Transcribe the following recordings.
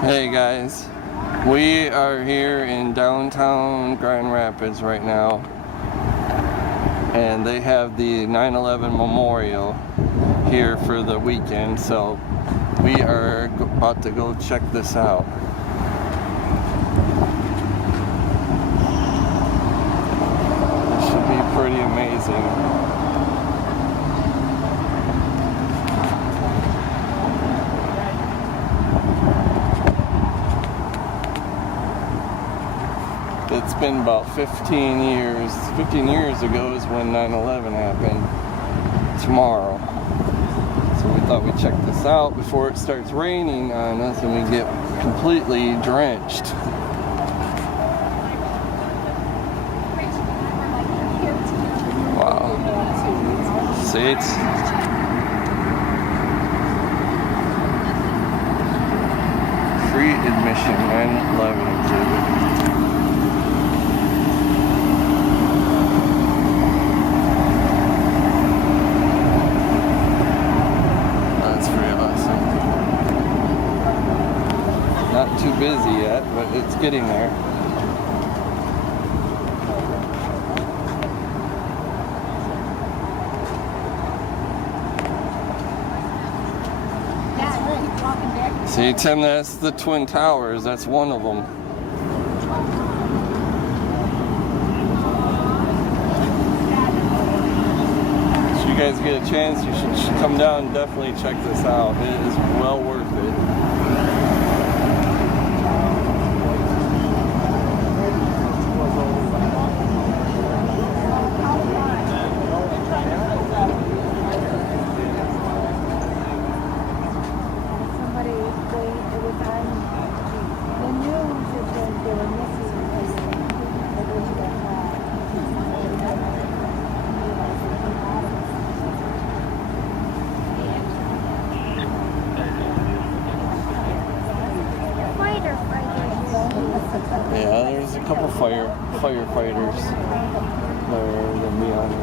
Hey guys, we are here in downtown Grand Rapids right now, and they have the 9/11 memorial here for the weekend, so we are about to go check this out. It should be pretty amazing. It's been about 15 years. 15 years ago is when 9/11 happened. Tomorrow. So we thought we'd check this out before it starts raining on us and we get completely drenched. Wow. See, it's free admission, 9/11 exhibit. Not too busy yet, but it's getting there. See, Tim, that's the Twin Towers. That's one of them. If you guys get a chance, you should come down and definitely check this out. It is well worth it. Yeah, there's a couple firefighters that are going to be on the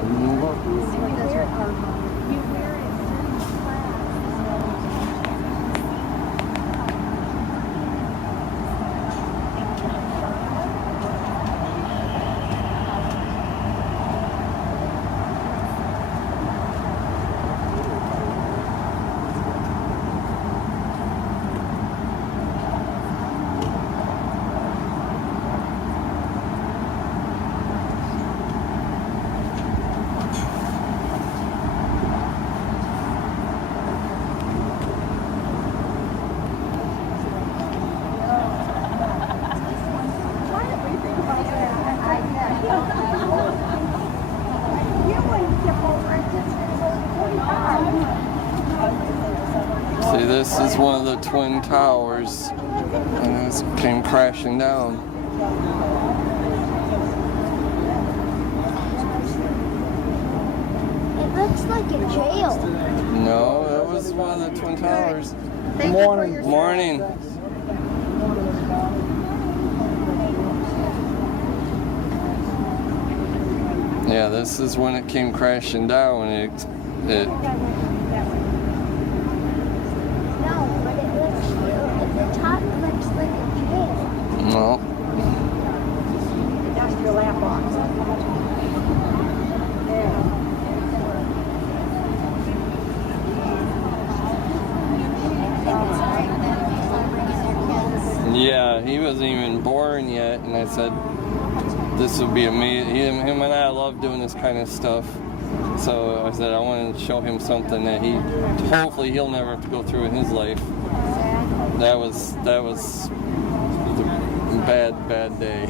See, this is one of the Twin Towers, and this came crashing down. It looks like a jail. No, that was one of the Twin Towers. Good morning. Morning. Yeah, this is when it came crashing down. No, but it looks, the top looks like a jail. No. Industrial lab box. Yeah, he wasn't even born yet, and I said this would be amazing. Him and I love doing this kind of stuff. So I said I wanted to show him something that hopefully he'll never have to go through in his life. That was a bad day.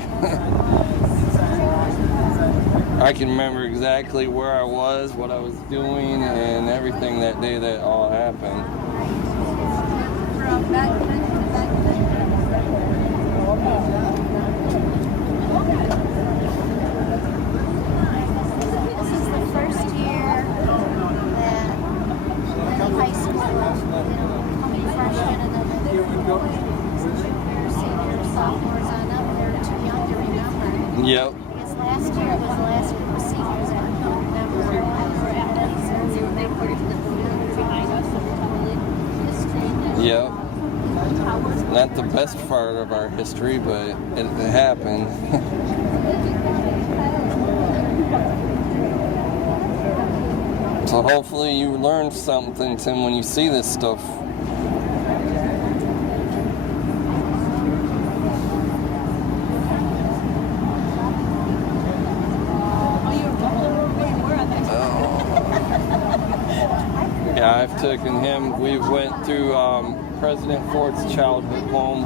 I can remember exactly where I was, what I was doing, and everything that day that all happened. This is the first year that high school, coming freshmen, and then juniors, seniors, sophomores on up, they're too young to remember. Yep. Because last year was the last group of seniors that don't remember. Behind us, Yep. not the best part of our history, but it happened. So hopefully you learn something, Tim, when you see this stuff. Yeah, I've taken him. We went through President Ford's childhood home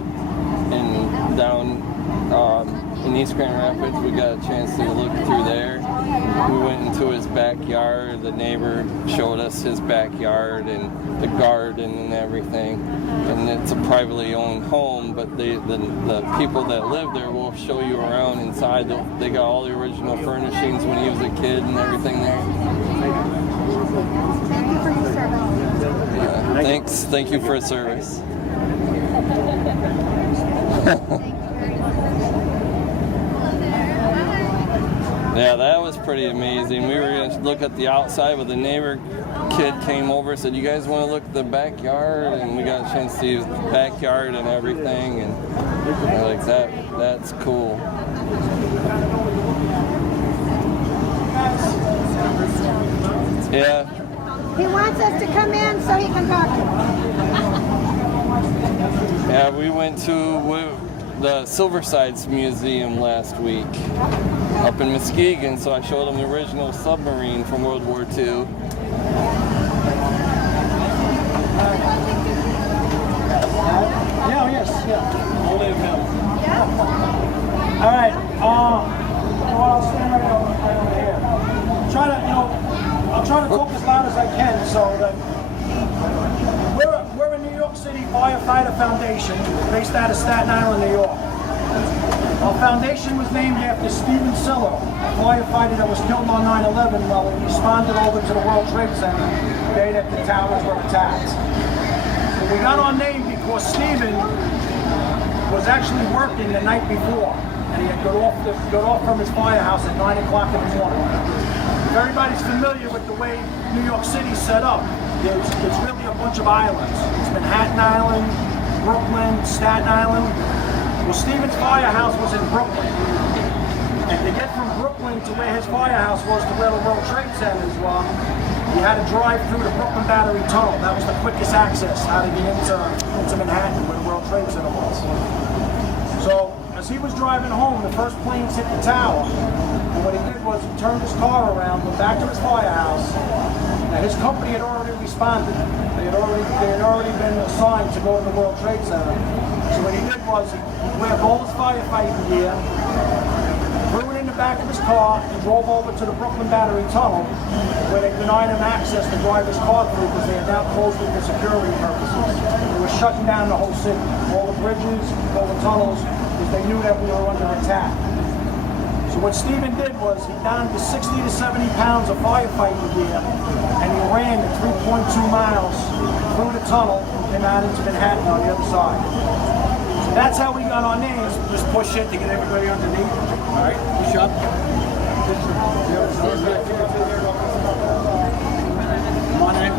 and down in East Grand Rapids. We got a chance to look through there. We went into his backyard. The neighbor showed us his backyard and the garden and everything. And it's a privately owned home, but the people that live there will show you around inside. They got all the original furnishings when he was a kid and everything there. Thank you for your service. Yeah, thanks. Thank you for your service. Yeah, that was pretty amazing. We were going to look at the outside, but the neighbor kid came over and said, "You guys want to look at the backyard?" And we got a chance to see his backyard and everything. And we're like, that's cool. Yeah. He wants us to come in so he can talk to us. Yeah, we went to the Silversides Museum last week up in Muskegon, so I showed him the original submarine from World War II. Yeah. Only a minute. All right. Well, I'll stand right over here. I'll try to talk as loud as I can so that we're a New York City Firefighter Foundation based out of Staten Island, New York. Our foundation was named after Stephen Siller, a firefighter that was killed on 9/11 while he responded over to the World Trade Center the day that the towers were attacked. So we got our name because Stephen was actually working the night before, and he had got off from his firehouse at 9 o'clock in the morning. If everybody's familiar with the way New York City's set up, it's really a bunch of islands. It's Manhattan Island, Brooklyn, Staten Island. Well, Stephen's firehouse was in Brooklyn. And to get from Brooklyn to where his firehouse was to where the World Trade Centers were, you had to drive through the Brooklyn Battery Tunnel. That was the quickest access how to get into Manhattan where the World Trade Center was. So as he was driving home, the first planes hit the tower. And what he did was he turned his car around, went back to his firehouse. Now his company had already responded. They had already been assigned to go to the World Trade Center. So what he did was he grabbed all his firefighting gear, threw it in the back of his car, and drove over to the Brooklyn Battery Tunnel, where they denied him access to drive his car through because they had now closed it for security purposes. They were shutting down the whole city, all the bridges, all the tunnels, because they knew that we were under attack. So what Stephen did was he donned the 60 to 70 pounds of firefighting gear, and he ran the 3.2 miles through the tunnel and out into Manhattan on the other side. So that's how we got our names. Just push it to get everybody underneath. All right, push up. Come on in.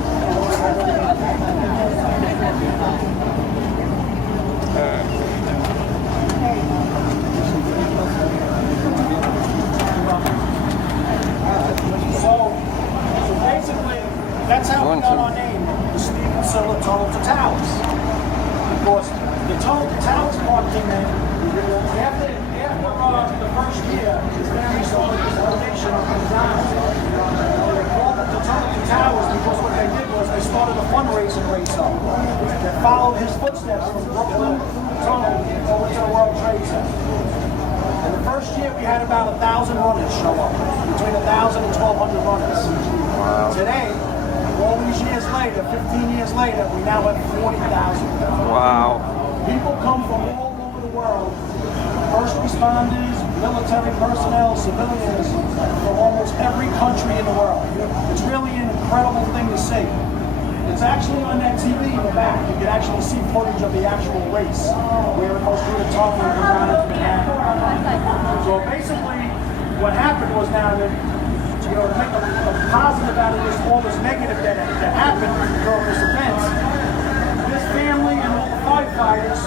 So basically, that's how we got our name, the Stephen Siller Tunnel to Towers. Because the Tunnel to Towers part came in after the first year, his family started this foundation up in Dallas. They called it the Tunnel to Towers because what they did was they started a fundraising race up that followed his footsteps from Brooklyn Tunnel over to the World Trade Center. And the first year we had about 1,000 runners show up, between 1,000 and 1,200 runners. Wow. Today, all these years later, 15 years later, we now have 40,000. Wow. People come from all over the world, first responders, military personnel, civilians, from almost every country in the world. It's really an incredible thing to see. It's actually on that TV in the back. You can actually see footage of the actual race, where it goes through the tunnel and around into Manhattan. So basically, what happened was now that, to make a positive out of this, all this negative that happened during this event, this family and all the firefighters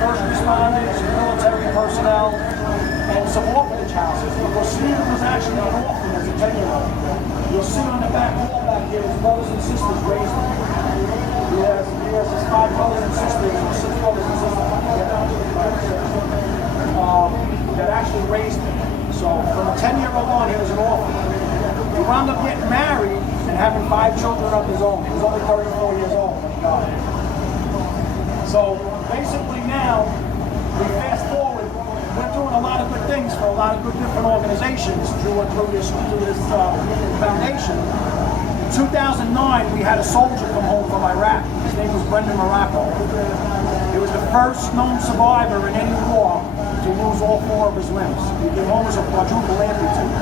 first responders, military personnel, and some orphanage houses. Because Stephen was actually an orphan as a 10-year-old. You'll see on the back wall back here, his brothers and sisters raised him. He has his 5 brothers and sisters, or 6 brothers and sisters, that actually raised him. So from a 10-year-old on, he was an orphan. He wound up getting married and having 5 children of his own. He was only 34 years old when he died. So basically now, we fast forward, we're doing a lot of good things for a lot of good different organizations through this foundation. In 2009, we had a soldier come home from Iraq. His name was Brendan Morocco. He was the first known survivor in any war to lose all 4 of his limbs. He came home as a quadruple amputee.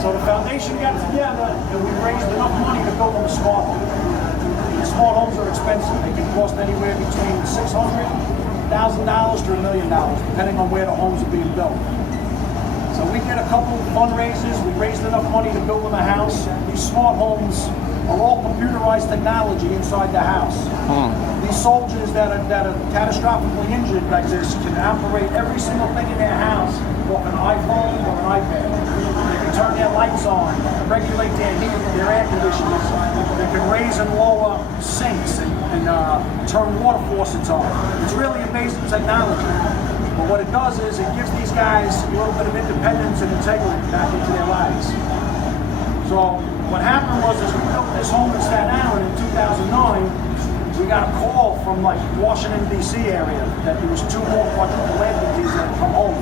So the foundation got together and we raised enough money to build him a smart home. The smart homes are expensive. They can cost anywhere between $600,000 to $1 million, depending on where the homes are being built. So we did a couple of fundraisers. We raised enough money to build him a house. These smart homes are all computerized technology inside the house. These soldiers that are catastrophically injured like this can operate every single thing in their house off an iPhone or an iPad. They can turn their lights on, regulate their heat, their air conditioners. They can raise and lower sinks and turn water faucets on. It's really amazing technology. But what it does is it gives these guys a little bit of independence and integrity back into their lives. So what happened was we built this home in Staten Island in 2009. We got a call from like Washington D.C. area that there was 2 more quadruple amputees that had come home.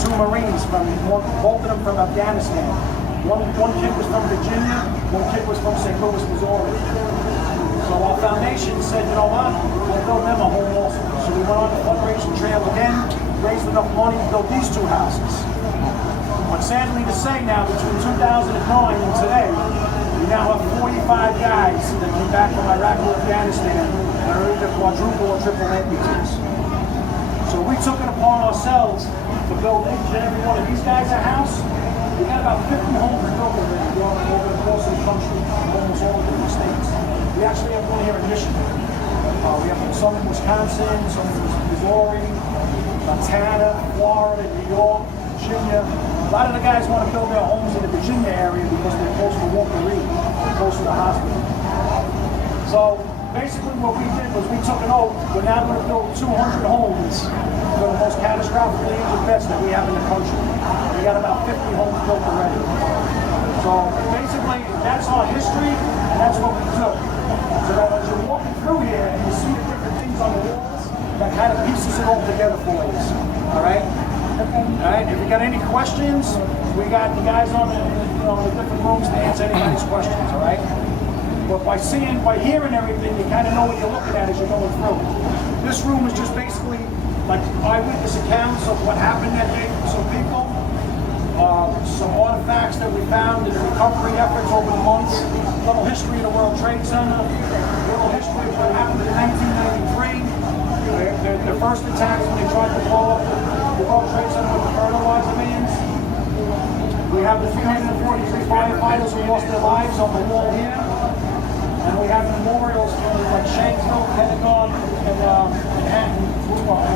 2 Marines both of them from Afghanistan. One kid was from Virginia, one kid was from St. Louis, Missouri. So our foundation said, you know what, we'll build them a home also. So we went on the fundraising trail again, raised enough money to build these 2 houses. But sadly to say now, between 2009 and today, we now have 45 guys that came back from Iraq or Afghanistan and are either quadruple or triple amputees. So we took it upon ourselves to build each and every one of these guys a house. We got about 50 homes built already over the course of the country, almost all of the states. We actually have one here in Michigan. We have some in Wisconsin, some in Missouri, Montana, Florida, New York, Virginia. A lot of the guys want to build their homes in the Virginia area because they're close to Walter Reed, close to the hospital. So basically what we did was we took an oath. We're now going to build 200 homes for the most catastrophically injured vets that we have in the country. We got about 50 homes built already. So basically that's our history and that's what we do. So that as you're walking through here and you see the different things on the walls, that kind of pieces it all together for you. All right? Okay. All right. If you got any questions, we got the guys on the different rooms to answer anybody's questions. All right. But by hearing everything, you kind of know what you're looking at as you're going through. This room is just basically like eyewitness accounts of what happened that day from some people. Some artifacts that we found in the recovery efforts over the months. A little history of the World Trade Center. A little history of what happened in 1993. The first attacks when they tried to blow up the World Trade Center with the fertilizer vans. We have the 343 firefighters who lost their lives on the wall here. And we have memorials from like Shanksville, Pentagon, and Manhattan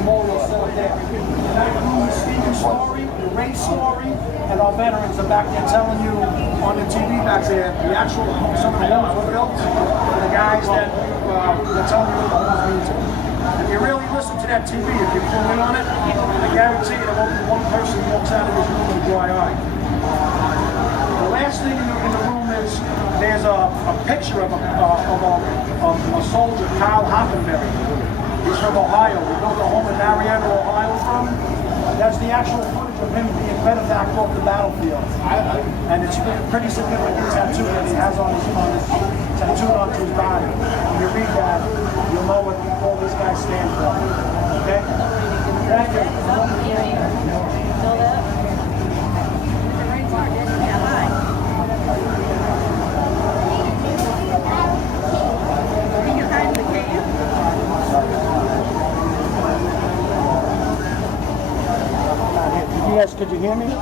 memorials set up there. And that includes Stephen's story, Ray's story, and our veterans are back there telling you on the TV back there some of the homes were built for the guys that are telling you what the homes mean to them. If you really listen to that TV, if you pull in on it, I guarantee you there won't be one person who walks out of this room with a dry eye. The last thing in the room is there's a picture of a soldier, Kyle Hockenberry. He's from Ohio. We built a home in Marietta, Ohio from. That's the actual footage of him being medevaced off the battlefield. And it's a pretty significant tattoo that he has tattooed onto his body. When you read that, you'll know what all these guys stand for. Okay? Thank you. Yes, could you hear me? I'd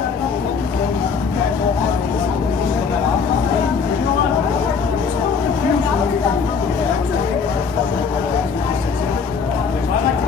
like to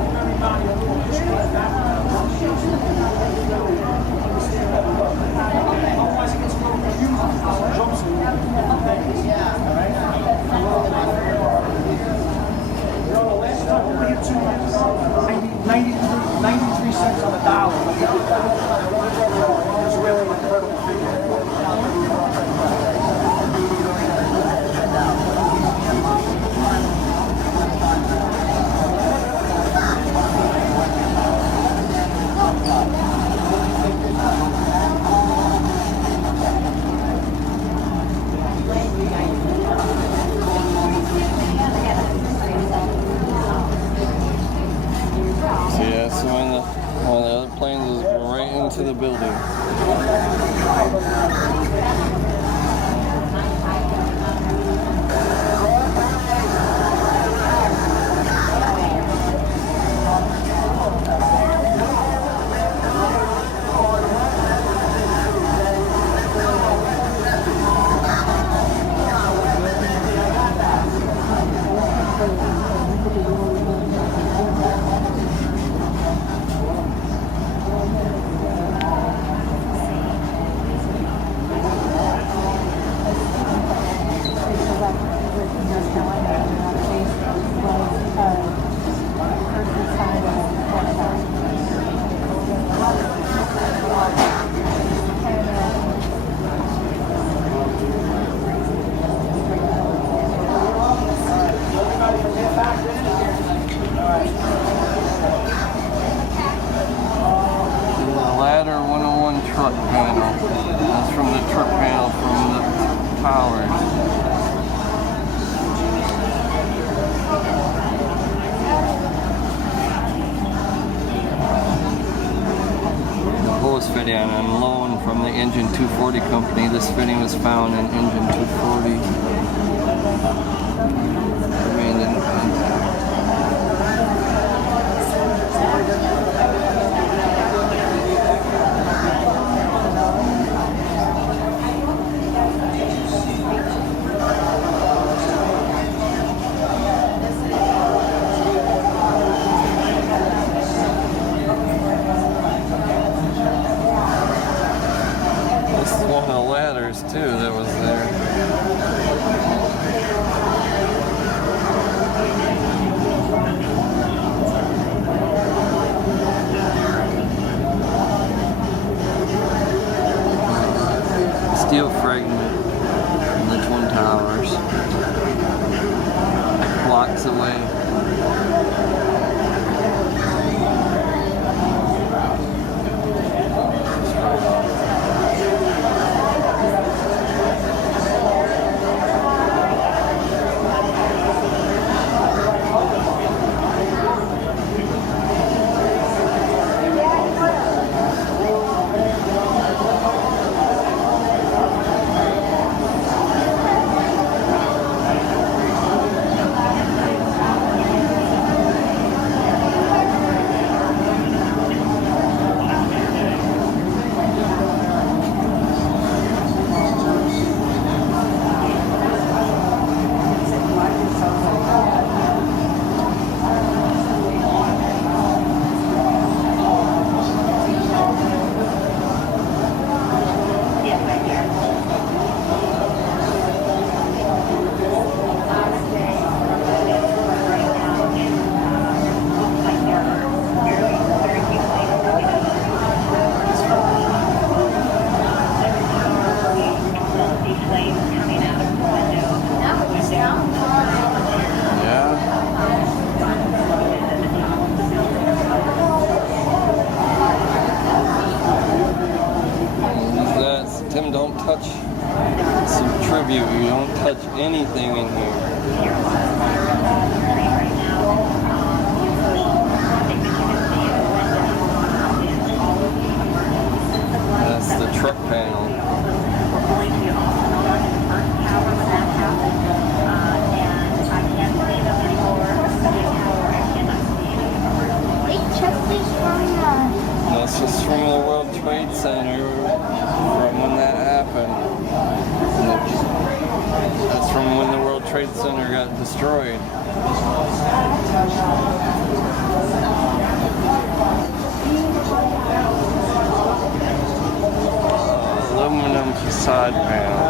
into the building. Ladder 101 truck panel. That's from the truck panel from the towers. The hose fitting on loan from the Engine 240 company. This fitting was found in Engine 240. Remained in contact. This is one of the ladders too that was there. Steel fragment from the Twin Towers. Blocks away. Tim, don't touch some tribute. You don't touch anything in here. That's the truck panel. That's just from the World Trade Center from when that happened. That's from when the World Trade Center got destroyed. Aluminum facade panel.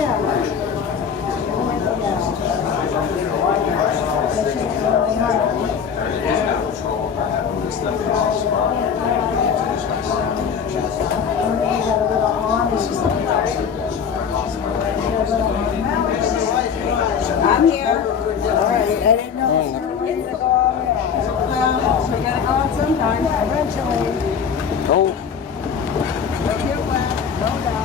I'm here. All right, I didn't know if you were ready to go already. Well, we gotta go out sometime. Eventually. Oh. Get wet, no doubt.